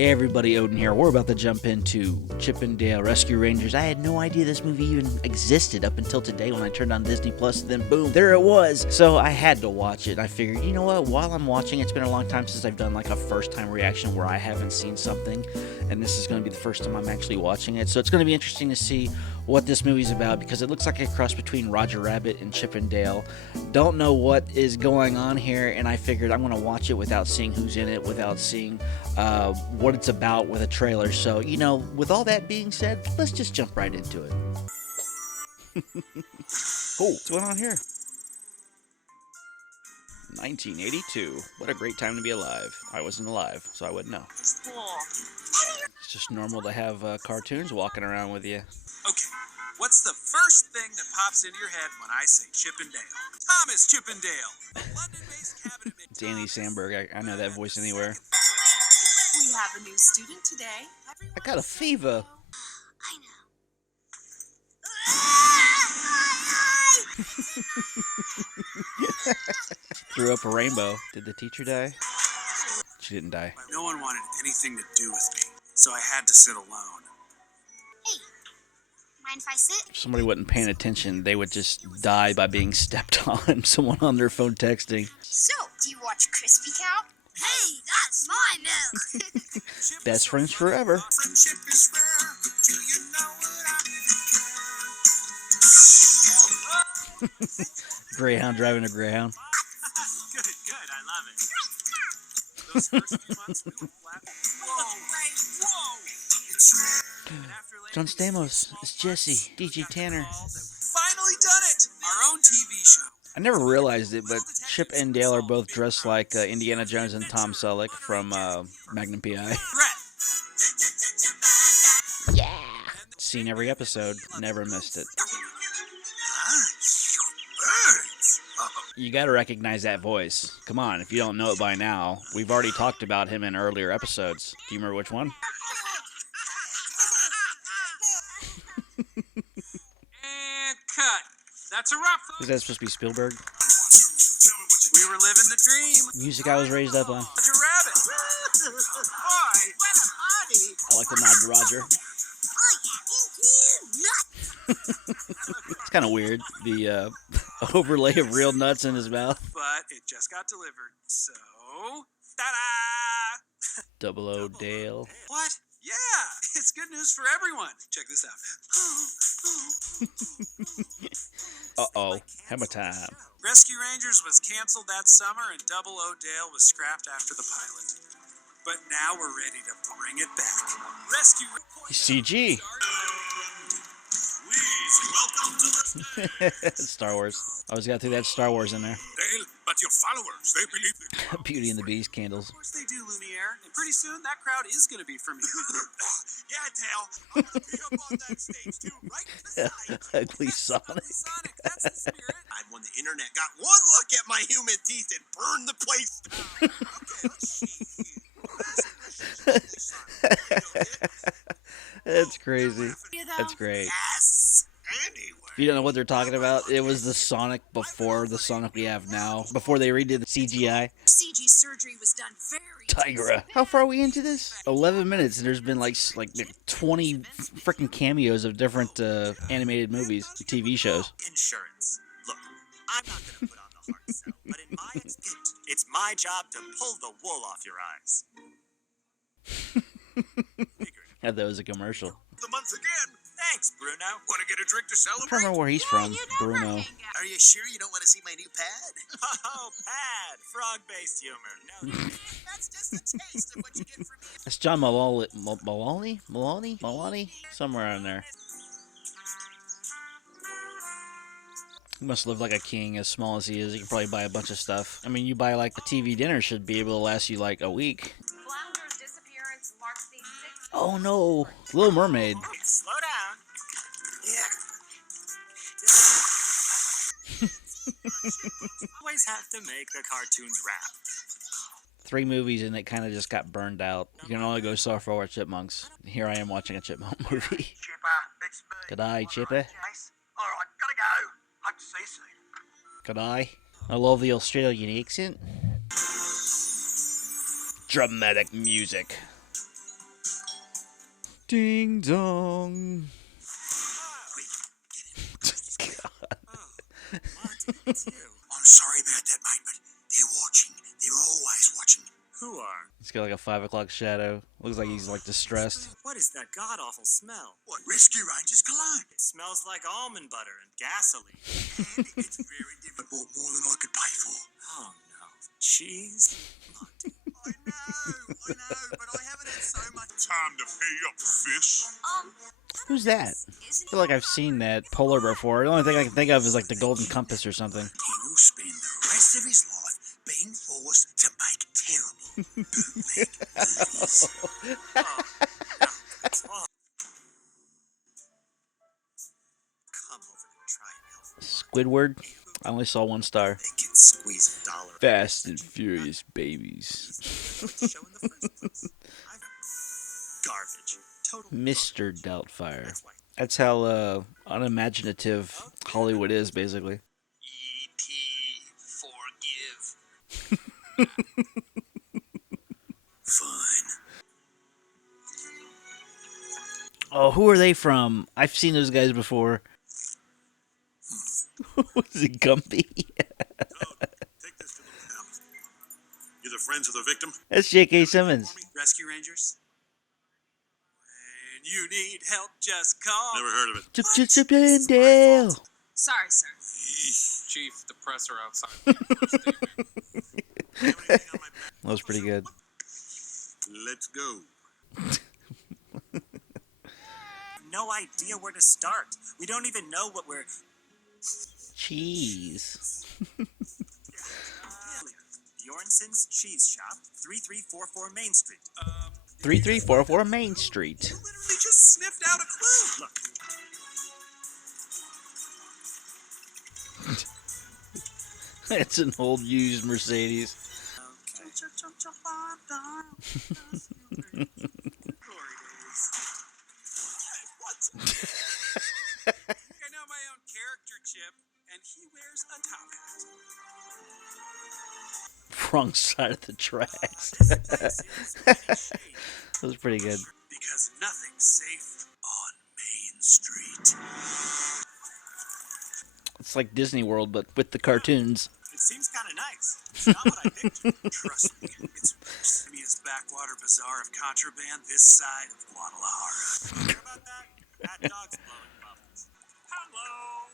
Hey everybody, Odin here. We're about to jump into Chip and Dale Rescue Rangers. I had no idea this movie even existed up until today when I turned on Disney Plus, and then boom, there it was. So I had to watch it, and I figured, you know what, while I'm watching, it's been a long time since I've done like a first time reaction where I haven't seen something, and this is going to be the first time I'm actually watching it. So it's going to be interesting to see what this movie's about, because it looks like a cross between Roger Rabbit and Chip and Dale. Don't know what is going on here, and I figured I'm going to watch it without seeing who's in it, without seeing what it's about with a trailer. So, you know, with all that being said, let's just jump right into it. Oh, what's going on here? 1982. What a great time to be alive. I wasn't alive, so I wouldn't know. It's just normal to have cartoons walking around with you. Okay, what's the first thing that pops into your head when I say Chip and Dale? Thomas Chip and Dale, the London-based cabinet maker. Danny Samberg, I know that voice anywhere. We have a new student today. I got a fever. I know. Threw up a rainbow. Did the teacher die? She didn't die. No one wanted anything to do with me, so I had to sit alone. Hey, mind if I sit? If somebody wasn't paying attention, they would just die by being stepped on. Someone on their phone texting. So, do you watch Crispy Cow? Hey, that's my milk! Best friends forever. Friendship is rare. Do you know what I mean? Greyhound driving a Greyhound. Good, I love it. Those first few months, we were flat. Whoa! It's rare. And after John Stamos. It's Jesse. DJ Tanner. Finally done it! Our own TV show. I never realized it, but Chip and Dale are both dressed like Indiana Jones and Tom Selleck from Magnum P.I. Brett. Yeah! Seen every episode. Never missed it. Birds. You gotta recognize that voice. Come on, if you don't know it by now. We've already talked about him in earlier episodes. Do you remember which one? And cut. That's a wrap. Is that supposed to be Spielberg? We were living the dream. Music I was raised up on. Roger Rabbit. Boy, what a party. I like the nod to Roger. It's kind of weird, the overlay of real nuts in his mouth. But it just got delivered, so ta-da! Double O Dale. What? Yeah, it's good news for everyone. Check this out. Uh-oh, hammer time. Rescue Rangers was canceled that summer, and Double O Dale was scrapped after the pilot. But now we're ready to bring it back. Rescue CG. Please welcome to the Star Wars. Always got to throw that Star Wars in there. Dale, but your followers, they believe it. Beauty and the Beast candles. Of course they do, Lumiere. And pretty soon that crowd is going to be for me. Yeah, Dale. I'm going to be up on that stage too, right beside you. Ugly Sonic. Sonic, that's the spirit. When the internet got one look at my human teeth, it burned the place down. Okay, let's see. That's crazy. That's great. Yes. Anyway. If you don't know what they're talking about, it was the Sonic before the Sonic we have now. Before they redid the CGI. CG surgery was done very Tigra. How far are we into this? 11 minutes, and there's been like 20 freaking cameos of different animated movies, TV shows. Insurance. Look, I'm not going to put on the hard sell, but in my instinct, it's my job to pull the wool off your eyes. Yeah, that was a commercial. The month again. Thanks, Bruno. Want to get a drink to I celebrate? don't remember where he's from, Bruno. Are you sure you don't want to see my new pad? Oh, pad. Frog-based humor. No, that's just a taste of what you get from me. That's John Mulaney? Somewhere in there. He must live like a king, as small as he is. He can probably buy a bunch of stuff. I mean, you buy like a TV dinner should be able to last you like a week. Flounder's disappearance marks the 6th. Oh no, Little Mermaid. Slow down. Always have to make the cartoons rap. 3 movies and it kind of just got burned out. You can only go so far with chipmunks. Here I am watching a chipmunk movie. Chipper, it's me. G'day, Chippy. Alright, gotta go. Hope to see you soon. G'day. I love the Australian accent. Dramatic music. Ding dong. Monty, it's you. I'm sorry about that, mate, but they're watching. They're always watching. Who are? He's got like a 5 o'clock shadow. Looks like he's like distressed. What is that god-awful smell? What, Rescue Rangers cologne? It smells like almond butter and gasoline. And it's very difficult, more than I could pay for. Oh no. Cheese? Monty. I know, but I haven't had so much time to pay up, fish. Who's that? I feel like I've seen that polar before. The only thing I can think of is like the Golden Compass or something. He will spend the rest of his life being forced to make terrible bootleg movies. Oh. Come over and try and help. Squidward? I only saw 1 star. They can squeeze $1. Fast and Furious babies. Show in the first place. Garbage. Total Mr. garbage. Doubtfire. That's why. That's how unimaginative Hollywood is, basically. E.T. Forgive. Fine. Oh, who are they from? I've seen those guys before. Was it Gumpy? Take this to the town. You're the friends of the victim? That's J.K. Simmons. Rescue Rangers? When you need help, just call. Never heard of it. Chip nDale. Sorry, sir. Chief, the presser outside. That was pretty good. Let's go. No idea where to start. We don't even know what we're... Cheese. Bjornson's Cheese Shop, 3344 Main Street. 3344 Main Street. You literally just sniffed out a clue. Look. It's an old used Mercedes. Okay. I know my own character, Chip, and he wears a top hat. Wrong side of the tracks. That was pretty good. Because nothing's safe on Main Street. It's like Disney World, but with the cartoons. It seems kind of nice. It's not what I pictured. Trust me, it's worse. The meanest backwater bazaar of contraband this side of Guadalajara. Hear about that? That dog's blowing bubbles. Hello.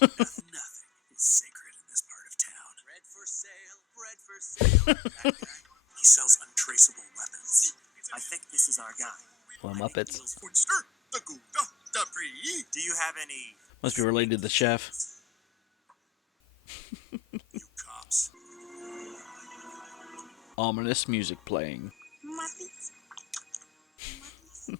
Nothing is sacred in this part of town. Bread for sale. Bread for sale. That guy, he sells untraceable weapons. I think this is our guy. Well, Muppets. Do you have any... Must be related to the chef. You cops. Ominous music playing. Hey,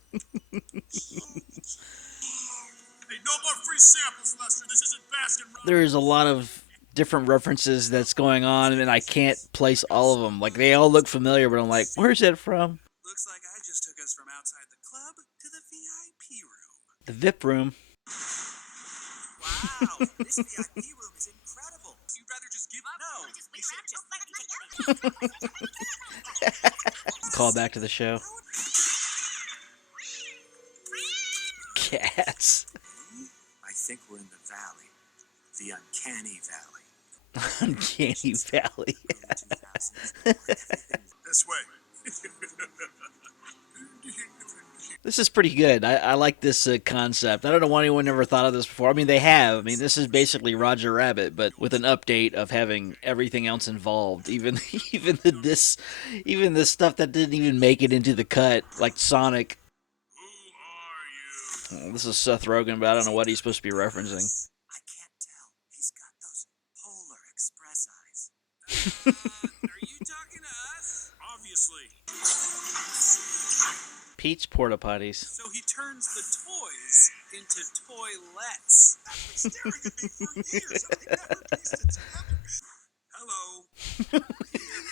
no more free samples, Lester. This isn't Baskin-Robbins. There's a lot of different references that's going on, and I can't place all of them. Like, they all look familiar, but I'm like, where's that from? Looks like I just took us from outside the club to the VIP room. The VIP room. Wow, this VIP room is incredible. You'd rather just give up? No, we should just... Call back to the show. Cats. I think we're in the valley. The Uncanny Valley. Uncanny Valley. This way. This is pretty good. I like this concept. I don't know why anyone never thought of this before. I mean, they have. I mean, this is basically Roger Rabbit, but with an update of having everything else involved. Even this stuff that didn't even make it into the cut, like Sonic. Who are you? Oh, this is Seth Rogen, but I don't know what he's supposed to be referencing. I can't tell. He's got those Polar Express eyes. Are you talking to us? Obviously. Pete's Porta Potties. So he turns the toys into toilets. I've been staring at me for years. I never pieced it together. Hello. Peter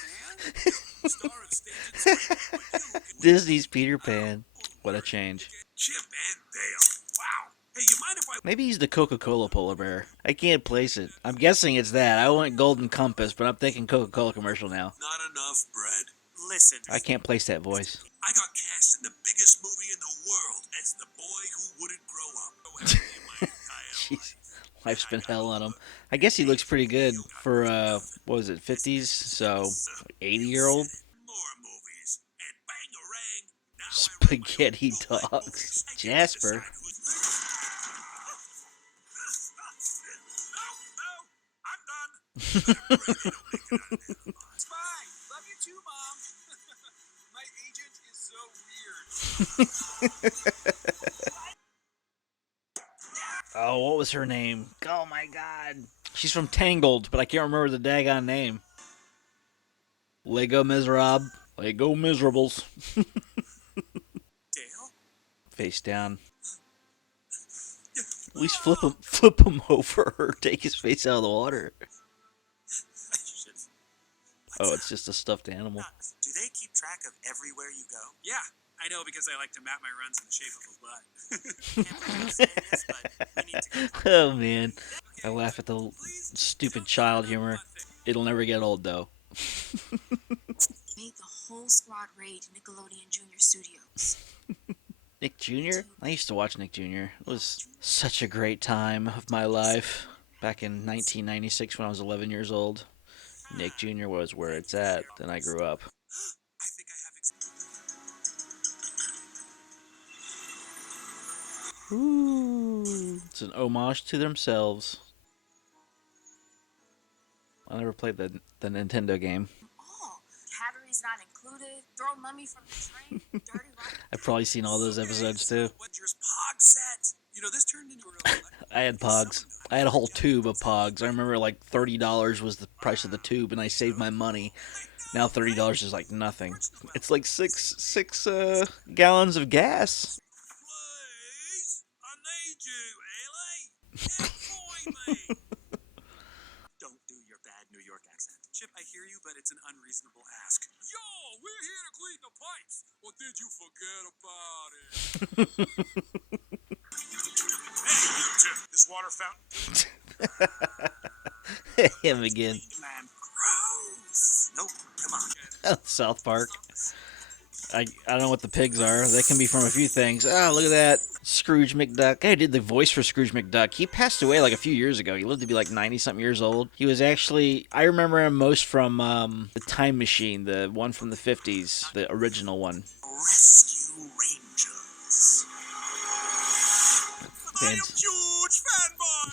Pan? Star of stage and screen. Disney's Peter Pan. What a change. Chip and Dale. Wow. Hey, you mind if I... Maybe he's the Coca-Cola polar bear. I can't place it. I'm guessing it's that. I went Golden Compass, but I'm thinking Coca-Cola commercial now. Not enough bread. Listen. I can't place that voice. I got cast in the biggest movie in the world, Life's been hell on him. I guess he looks pretty good for, what was it, 50s? So, 80-year-old? More movies. And bang-a-rang. Now Spaghetti dogs. Jasper. No, I'm done. It's fine. Love you too, Mom. My agent is so weird. Oh, what was her name? Oh my god. She's from Tangled, but I can't remember the daggone name. Lego Miserable. Lego Miserables. Dale? Face down. At least flip him over or take his face out of the water. Oh, it's just a stuffed animal. Do they keep track of everywhere you go? Yeah, I know because I like to map my runs in the shape of a butt. Can't believe I'm saying this, but we need to go. Oh man. I laugh at the stupid child humor. It'll never get old though. Made the whole squad raid Nickelodeon Junior Studios. Nick Jr.? I used to watch Nick Jr. It was such a great time of my life. Back in 1996 when I was 11 years old. Nick Jr. was where it's at. Then I grew up. I think I have Ooh. It's an homage to themselves. I never played the Nintendo game. Oh, calories not included. Throw mummy from the train. Dirty rock. I've probably seen all those episodes too. What's your Pog set? You know, this turned into a real I had Pogs. I had a whole tube of Pogs. I remember like $30 was the price of the tube, and I saved my money. Now $30 is like nothing. It's like six gallons of gas. Please, I need you, Ellie. Employ me. Don't do your bad New York accent. Chip, I hear you, but it's an unreasonable ask. Yo, we're here to clean the pipes. Or did you forget about it? Hey, you, Chip. This water fountain. Him again. Man, gross. Nope, come on. South Park. I don't know what the pigs are. They can be from a few things. Oh, look at that. Scrooge McDuck. Guy who did the voice for Scrooge McDuck. He passed away like a few years ago. He lived to be like 90-something years old. He was actually, I remember him most from The Time Machine, the one from the 50s, the original one. Rescue Rangers. I'm a huge fanboy.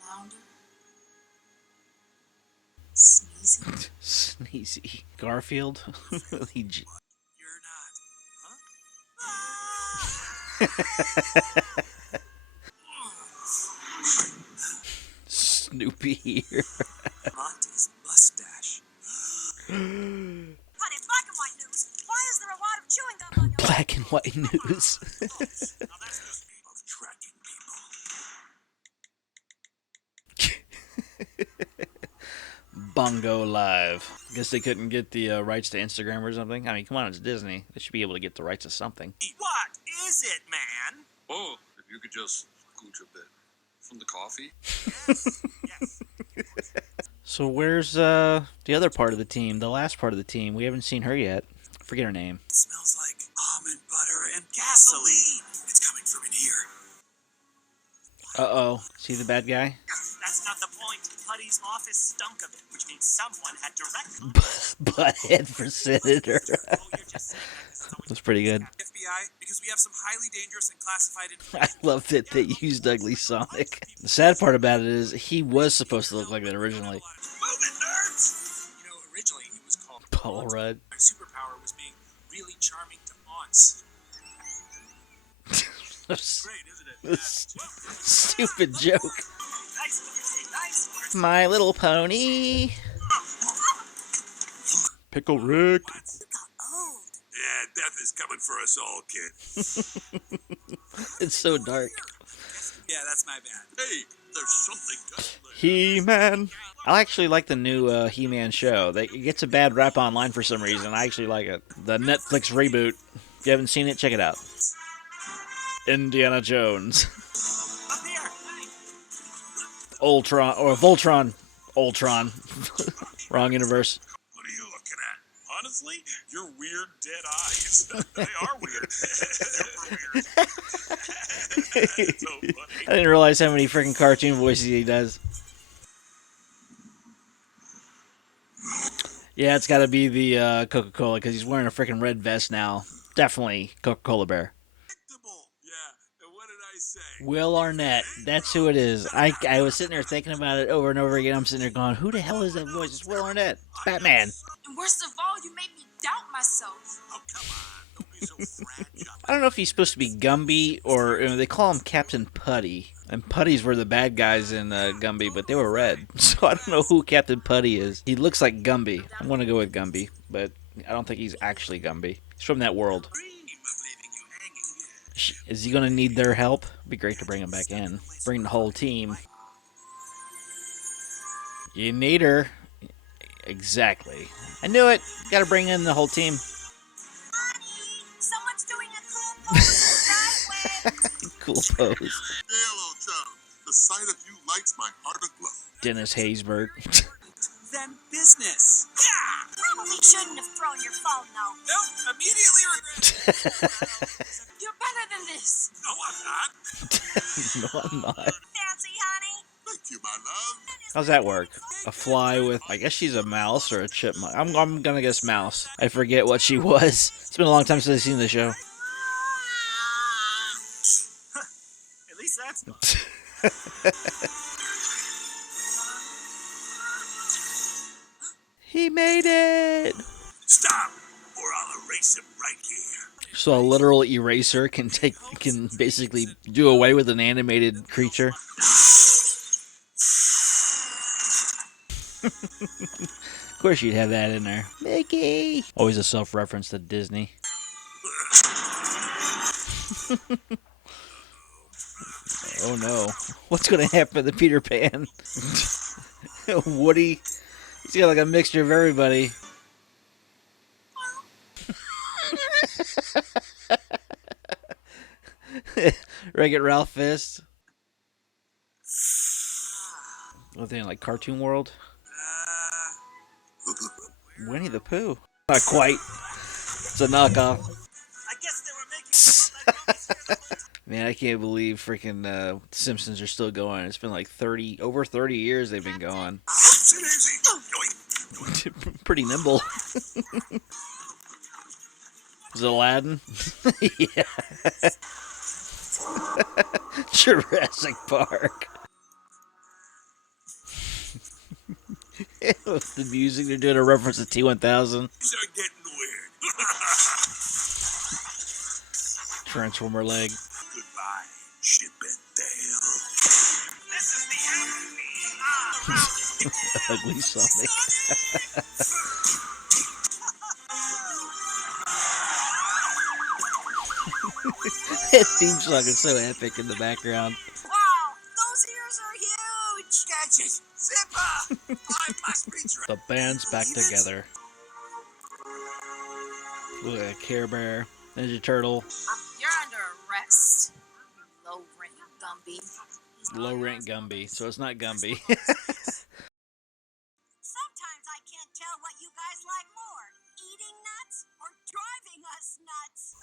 Flounder. Sneezy. Sneezy. Garfield. He You're not, huh? Snoopy here. Monty's mustache. Honey, black and white news. Why is there a lot of chewing gum on your Black and white news. Now that's just of tracking people. Bongo Live. I guess they couldn't get the rights to Instagram or something. I mean, come on, it's Disney. They should be able to get the rights to something. What is it, man? Oh, if you could just scooch a bit from the coffee. Yes. So where's the other part of the team? The last part of the team. We haven't seen her yet. I forget her name. It smells like almond butter and gasoline. It's coming from in here. Uh-oh. See the bad guy? That's not the point. Putty's office stunk of it, which means someone had direct Butthead for senator. Oh, you're just saying that. That's pretty good. FBI, because we have some highly dangerous and classified I information. loved it they used Ugly Sonic. The sad part about it is he was supposed to look like that originally. Move it, nerds! You know, originally he was called Paul Rudd. My superpower was being really charming to aunts. Great, isn't it? This stupid joke. Nice, Lucy, nice. My Little Pony. Pickle Rick. You got old. Yeah, death is coming for us all, kid. It's so dark. Yeah, that's my bad. Hey, there's something good. He-Man. I actually like the new He-Man show. It gets a bad rap online for some reason. I actually like it. The Netflix reboot. If you haven't seen it, check it out. Indiana Jones. Up here. Ultron. Or Voltron. Ultron. Wrong universe. What are you looking at? honestly, your weird dead eyes. They are weird. Super weird. So funny. I didn't realize how many freaking cartoon voices he does. Yeah, it's got to be the Coca-Cola because he's wearing a freaking red vest now. Definitely Coca-Cola Bear. Yeah, and what did I say? Will Arnett. That's who it is. I was sitting there thinking about it over and over again. I'm sitting there going, who the hell is that voice? It's Will Arnett. It's Batman. And worst of all, you made me doubt myself. Oh, come on. Don't be so fragile. I don't know if he's supposed to be Gumby or they call him Captain Putty. And Putties were the bad guys in Gumby, but they were red. So I don't know who Captain Putty is. He looks like Gumby. I'm going to go with Gumby, but I don't think he's actually Gumby. He's from that world. Is he going to need their help? It'd be great to bring him back in. Bring the whole team. You need her. Exactly. I knew it. Got to bring in the whole team. Someone's doing a cool pose in the driveway. Cool pose. Hello, Joe. The sight of you lights my heart aglow. Dennis Haysbert. Then business. Yeah! Probably shouldn't have thrown your phone, though. Nope, immediately regret. You're better than this. No, I'm not. No, I'm not. Fancy, honey. Thank you, my love. How's that work? A fly with, I guess she's a mouse or a chipmunk. I'm gonna guess mouse. I forget what she was. It's been a long time since I've seen the show. At least that's fun. He made it! Stop, or I'll erase him right here. So a literal eraser can basically do away with an animated creature. Of course you'd have that in there. Mickey! Always a self-reference to Disney. Oh no. What's gonna happen to Peter Pan? Woody? He's got like a mixture of everybody. Wreck-It Ralph Fist. What thing, like Cartoon World? Winnie the Pooh. Not quite. It's a knockoff. I guess they were making Man, I can't believe freaking Simpsons are still going. It's been like over 30 years they've been going. Pretty nimble. Was it Aladdin? Yeah. Jurassic Park. The music, they're doing a reference to T-1000. These are getting weird. Transformer leg. Goodbye, Chip and Dale. This is the enemy. Ugly Sonic. That theme song is so epic in the background. Wow, those ears are huge. Catch it, Zipper. I must be The band's back together. Look at Care Bear, Ninja Turtle, You're under arrest. You low-rent Gumby. low rent Gumby. So it's not Gumby. Sometimes I can't tell what you guys like more, eating nuts or driving us nuts.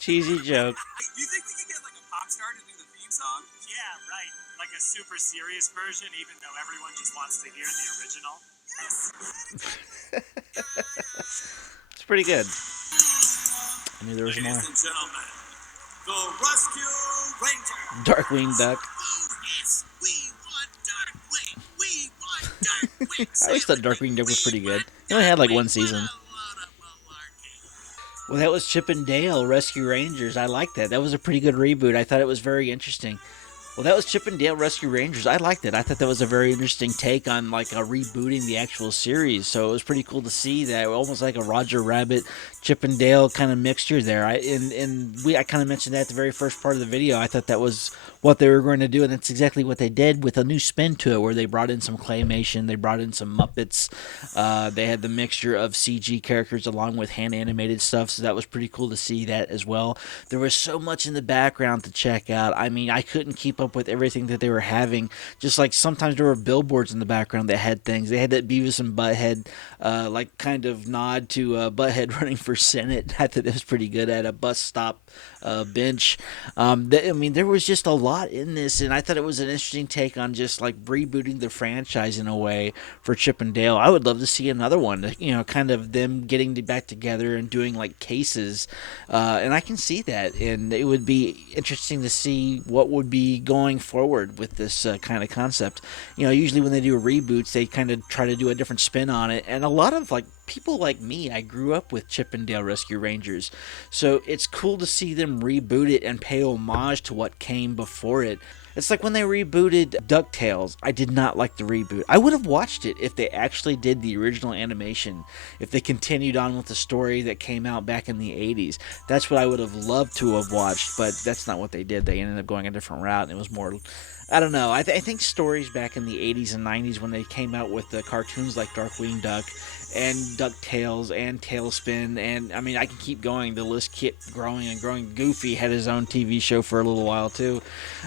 Cheesy joke. Do you think we could get like a pop star to do the theme song? Yeah, right. Like a super serious version, even though everyone just wants to hear the original. Yes. It's pretty good. I knew there was more. Ladies and gentlemen, the Rescue Ranger. Darkwing Duck. Yes, we want Darkwing. We want Darkwing. I always thought Darkwing Duck was pretty good. He only had like one season. Well, that was Chip and Dale Rescue Rangers. I liked that. That was a pretty good reboot. I thought it was very interesting. Well, that was Chip and Dale Rescue Rangers. I liked it. I thought that was a very interesting take on like rebooting the actual series. So it was pretty cool to see that, almost like a Roger Rabbit Chip and Dale kind of mixture there. I kind of mentioned that at the very first part of the video. I thought that was what they were going to do, and that's exactly what they did with a new spin to it, where they brought in some claymation, they brought in some Muppets, they had the mixture of CG characters along with hand animated stuff, so that was pretty cool to see that as well. There was so much in the background to check out. I mean, I couldn't keep up with everything that they were having. Just like sometimes there were billboards in the background that had things. They had that Beavis and Butthead, like kind of nod to Butthead running for Senate. I thought it was pretty good at a bus stop bench. I mean, there was just a lot in this, and I thought it was an interesting take on just like rebooting the franchise in a way for Chip and Dale. I would love to see another one, you know, kind of them getting back together and doing like cases, and I can see that, and it would be interesting to see what would be going forward with this kind of concept. You know, usually when they do reboots, they kind of try to do a different spin on it, and a lot of like people like me, I grew up with Chip and Dale Rescue Rangers, so it's cool to see them reboot it and pay homage to what came before it. It's like when they rebooted DuckTales. I did not like the reboot. I would have watched it if they actually did the original animation, if they continued on with the story that came out back in the 80s. That's what I would have loved to have watched, but that's not what they did. They ended up going a different route, and it was more, I don't know. I think stories back in the 80s and 90s when they came out with the cartoons like Darkwing Duck and DuckTales and Tailspin, and I mean, I can keep going. The list kept growing and growing. Goofy had his own TV show for a little while too.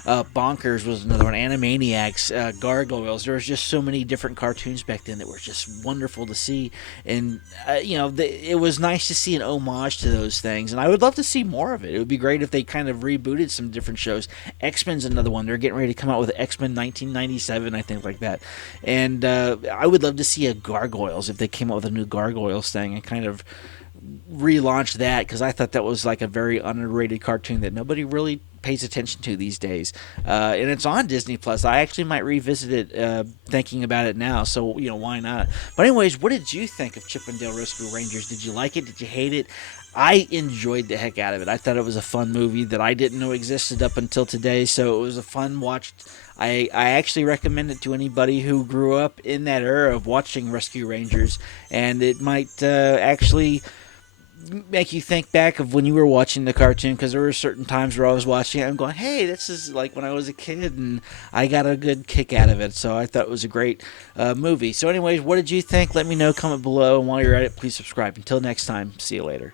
Bonkers was another one. Animaniacs, Gargoyles. There was just so many different cartoons back then that were just wonderful to see, and you know, it was nice to see an homage to those things, and I would love to see more of it. It would be great if they kind of rebooted some different shows. X-Men's another one. They're getting ready to come out with X-Men 1997, I think, like that, and I would love to see a Gargoyles if they came out with a new Gargoyles thing and kind of relaunched that, because I thought that was like a very underrated cartoon that nobody really pays attention to these days, and it's on Disney Plus. I actually might revisit it, thinking about it now, so you know, why not. But anyways, what did you think of Chip and Dale Rescue Rangers? Did you like it? Did you hate it? I enjoyed the heck out of it. I thought it was a fun movie that I didn't know existed up until today, so it was a fun watch. I actually recommend it to anybody who grew up in that era of watching Rescue Rangers, and it might actually make you think back of when you were watching the cartoon, because there were certain times where I was watching it and going, hey, this is like when I was a kid, and I got a good kick out of it, so I thought it was a great movie. So anyways, what did you think? Let me know, comment below, and while you're at it, please subscribe. Until next time, see you later.